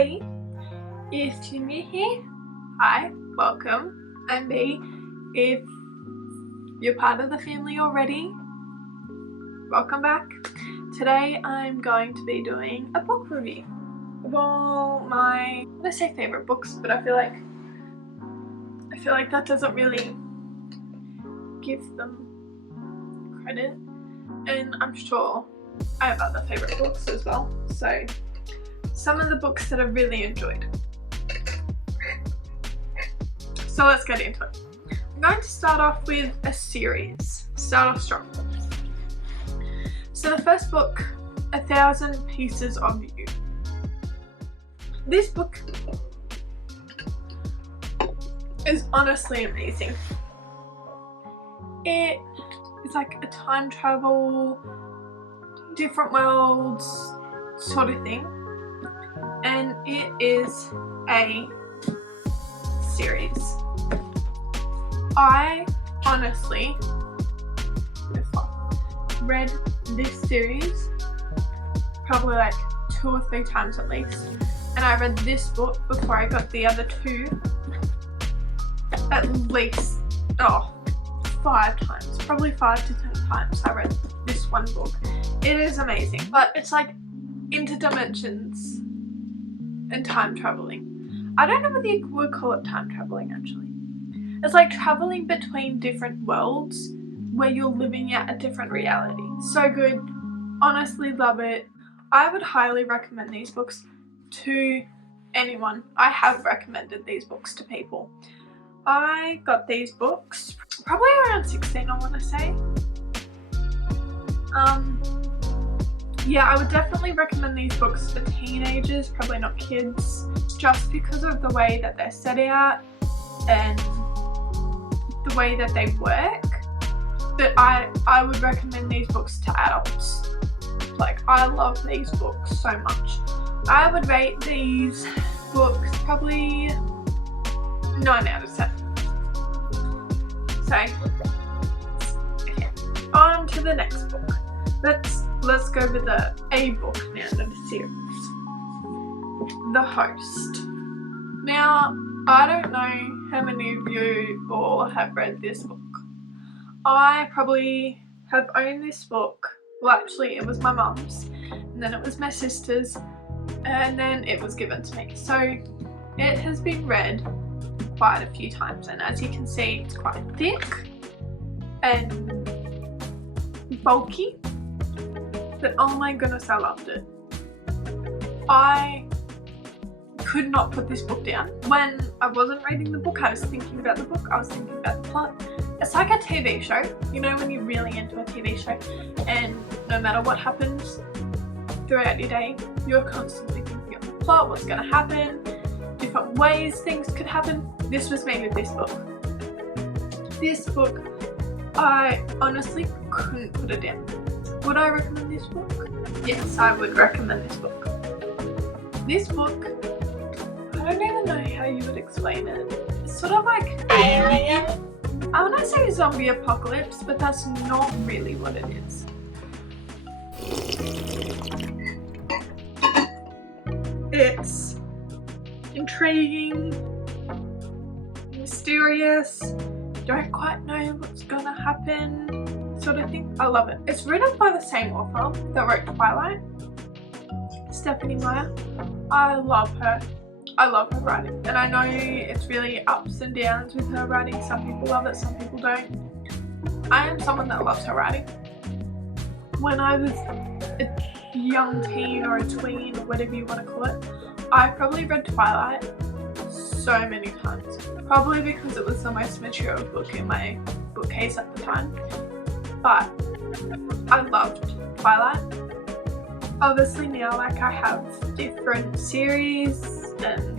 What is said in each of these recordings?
B. If you're new here, hi, welcome. I'm B. If you're part of the family already, welcome back. Today I'm going to be doing a book review. Well, I say favorite books, but I feel like that doesn't really give them credit, and I'm sure I have other favorite books as well. So some of the books that I've really enjoyed. So let's get into it. I'm going to start off with a series. Start off strong. So the first book, 1,000 Pieces of You. This book is honestly amazing. It is like a time travel, different worlds sort of thing, and it is a series. I honestly read this series probably like 2 or 3 times at least, and I read this book before I got the other 2 at least 5 times, probably 5 to 10 times I read this one book. It is amazing, but it's like interdimensions and time traveling. I don't know whether you would call it time traveling actually. It's like traveling between different worlds where you're living out a different reality. So good, honestly love it. I would highly recommend these books to anyone. I have recommended these books to people. I got these books probably around 16, I want to say. Yeah, I would definitely recommend these books for teenagers, probably not kids, just because of the way that they're set out and the way that they work. But I would recommend these books to adults. Like, I love these books so much. I would rate these books probably 9 out of 10. So, okay, on to the next book. Let's go with a book now in the series. The Host. Now, I don't know how many of you all have read this book. I probably have owned this book. Well, actually, it was my mum's, and then it was my sister's, and then it was given to me. So it has been read quite a few times, and as you can see, it's quite thick and bulky, but oh my goodness, I loved it. I could not put this book down. When I wasn't reading the book, I was thinking about the book, I was thinking about the plot. It's like a TV show, you know, when you're really into a TV show and no matter what happens throughout your day, you're constantly thinking of the plot, what's going to happen, different ways things could happen. This was me with this book. This book, I honestly couldn't put it down. Would I recommend this book? Yes, I would recommend this book. This book, I don't even know how you would explain it. It's sort of like alien. I want to say zombie apocalypse, but that's not really what it is. It's intriguing, mysterious, don't quite know what's gonna happen, sort of thing. I love it. It's written by the same author that wrote Twilight, Stephanie Meyer. I love her. I love her writing, and I know it's really ups and downs with her writing. Some people love it, some people don't. I am someone that loves her writing. When I was a young teen or a tween or whatever you want to call it, I probably read Twilight so many times. Probably because it was the most mature book in my bookcase at the time. But I loved Twilight. Obviously now, like, I have different series and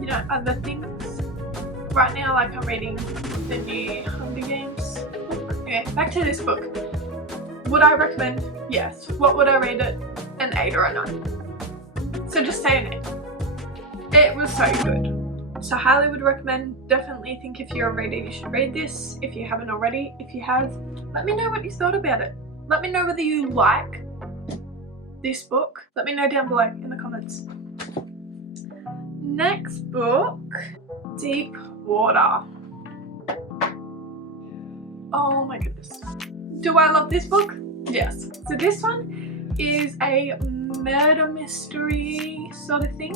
you know, other things. Right now, like, I'm reading the new Hunger Games book. Okay, back to this book. Would I recommend? Yes. What would I rate it? An 8 or a 9. So just say an 8. It was so good. So highly would recommend. Definitely think if you're a reader you should read this. If you haven't already, if you have, let me know what you thought about it. Let me know whether you like this book. Let me know down below in the comments. Next book, Deep Water. Oh my goodness. Do I love this book? Yes. So this one is a murder mystery sort of thing.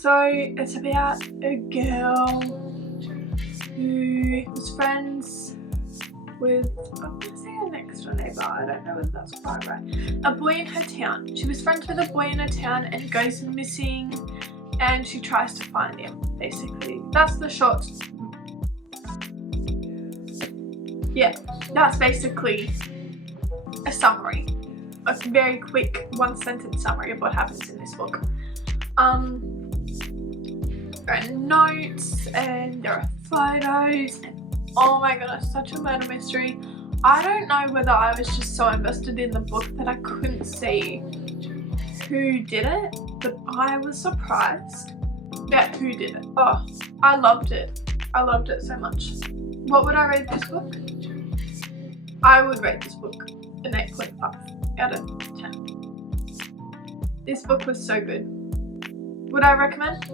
So it's about a girl who was friends with, I'm going to say her next door neighbour, I don't know if that's quite right, a boy in her town. She was friends with a boy in her town and he goes missing and she tries to find him, basically. That's the short. Yeah, that's basically a summary, a very quick one-sentence summary of what happens in this book. There are notes and there are photos and oh my goodness, such a murder mystery. I don't know whether I was just so invested in the book that I couldn't see who did it, but I was surprised at who did it. Oh, I loved it. I loved it so much. What would I rate this book? I would rate this book an 8.5 out of 10. This book was so good. Would I recommend?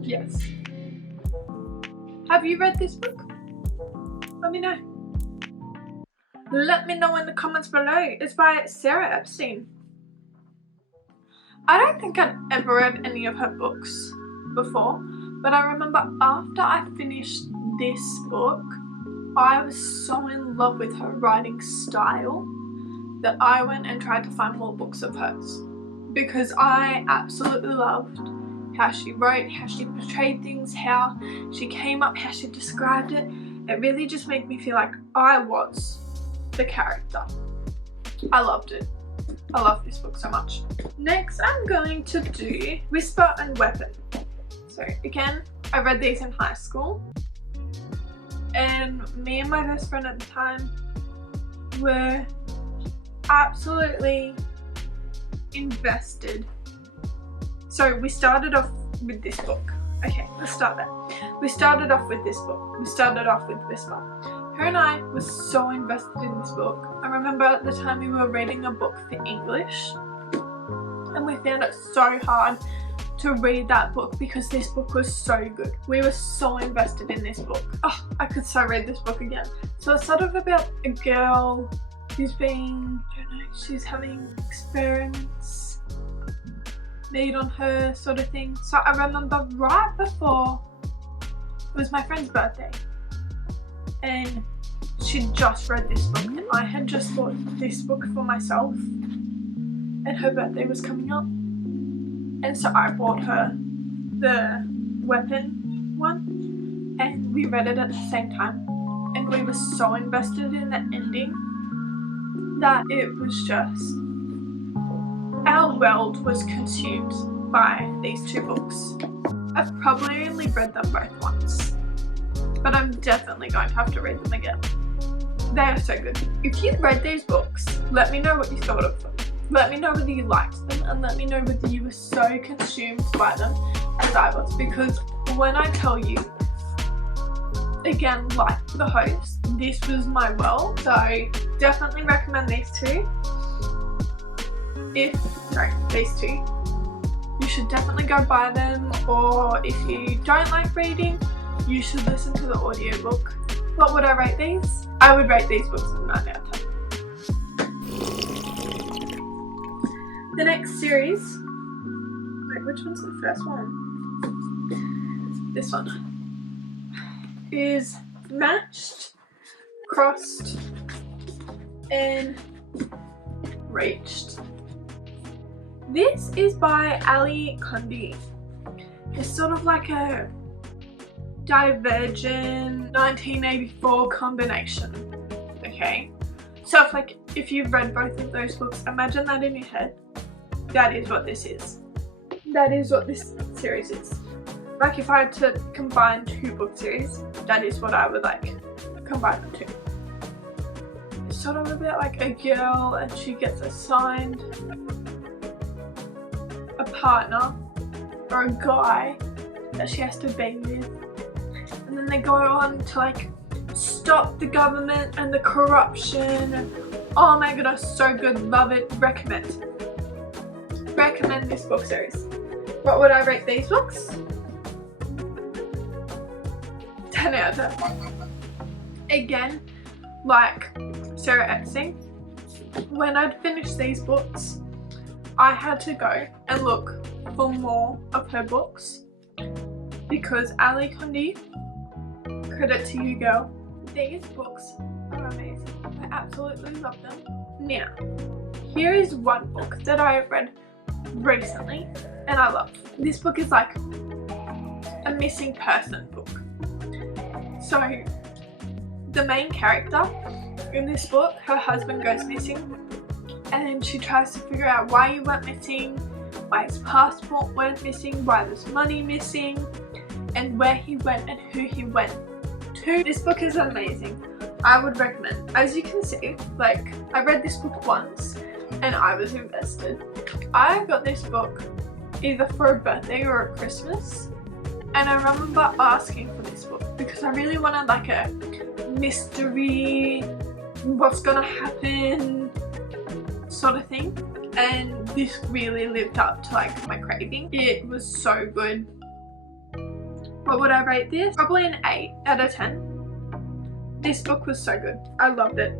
Yes. Have you read this book? Let me know. Let me know in the comments below. It's by Sarah Epstein. I don't think I'd ever read any of her books before, but I remember after I finished this book, I was so in love with her writing style that I went and tried to find more books of hers because I absolutely loved how she wrote, how she portrayed things, how she came up, how she described it. It really just made me feel like I was the character. I loved it. I love this book so much. Next, I'm going to do Whisper and Weapon. So again, I read these in high school and me and my best friend at the time were absolutely invested. So we started off with this book. Okay, let's start there. We started off with this book. We started off with Whisper. Her and I were so invested in this book. I remember at the time we were reading a book for English and we found it so hard to read that book because this book was so good. We were so invested in this book. Oh, I could so read this book again. So it's sort of about a girl who's being, I don't know, she's having experiments made on her sort of thing. So I remember right before, it was my friend's birthday and she'd just read this book and I had just bought this book for myself and her birthday was coming up and so I bought her the Weapon one and we read it at the same time and we were so invested in the ending that it was just, our world was consumed by these two books. I've probably only read them both once, but I'm definitely going to have to read them again. They are so good. If you read these books, let me know what you thought of them. Let me know whether you liked them and let me know whether you were so consumed by them as I was, because when I tell you, again, like the host, this was my world. So definitely recommend these two. These two. You should definitely go buy them, or if you don't like reading, you should listen to the audiobook. What would I rate these? I would rate these books a 9 out of 10. The next series, wait, which one's the first one? This one is Matched, Crossed, and Reached. This is by Ali Kundi. It's sort of like a Divergent 1984 combination. Okay, so if you've read both of those books, imagine that in your head. That is what this is. That is what this series is. Like if I had to combine two book series, that is what I would combine them to. It's sort of about like a girl and she gets assigned a partner or a guy that she has to be with, and then they go on to stop the government and the corruption and oh my goodness, so good, love it, recommend this book series. What would I rate these books? 10 out of 10. Again, like Sarah Epstein, when I'd finished these books, I had to go and look for more of her books because Ali Condé, credit to you, girl. These books are amazing. I absolutely love them. Now, here is one book that I have read recently and I love. This book is like a missing person book. So, the main character in this book, her husband goes missing and she tries to figure out why he went missing, why his passport went missing, why there's money missing, and where he went and who he went to. This book is amazing. I would recommend. As you can see, like, I read this book once and I was invested. I got this book either for a birthday or a Christmas, and I remember asking for this book because I really wanted like a mystery, what's gonna happen sort of thing, and this really lived up to like my craving. It was so good. What would I rate this? Probably an 8 out of 10. This book was so good. I loved it.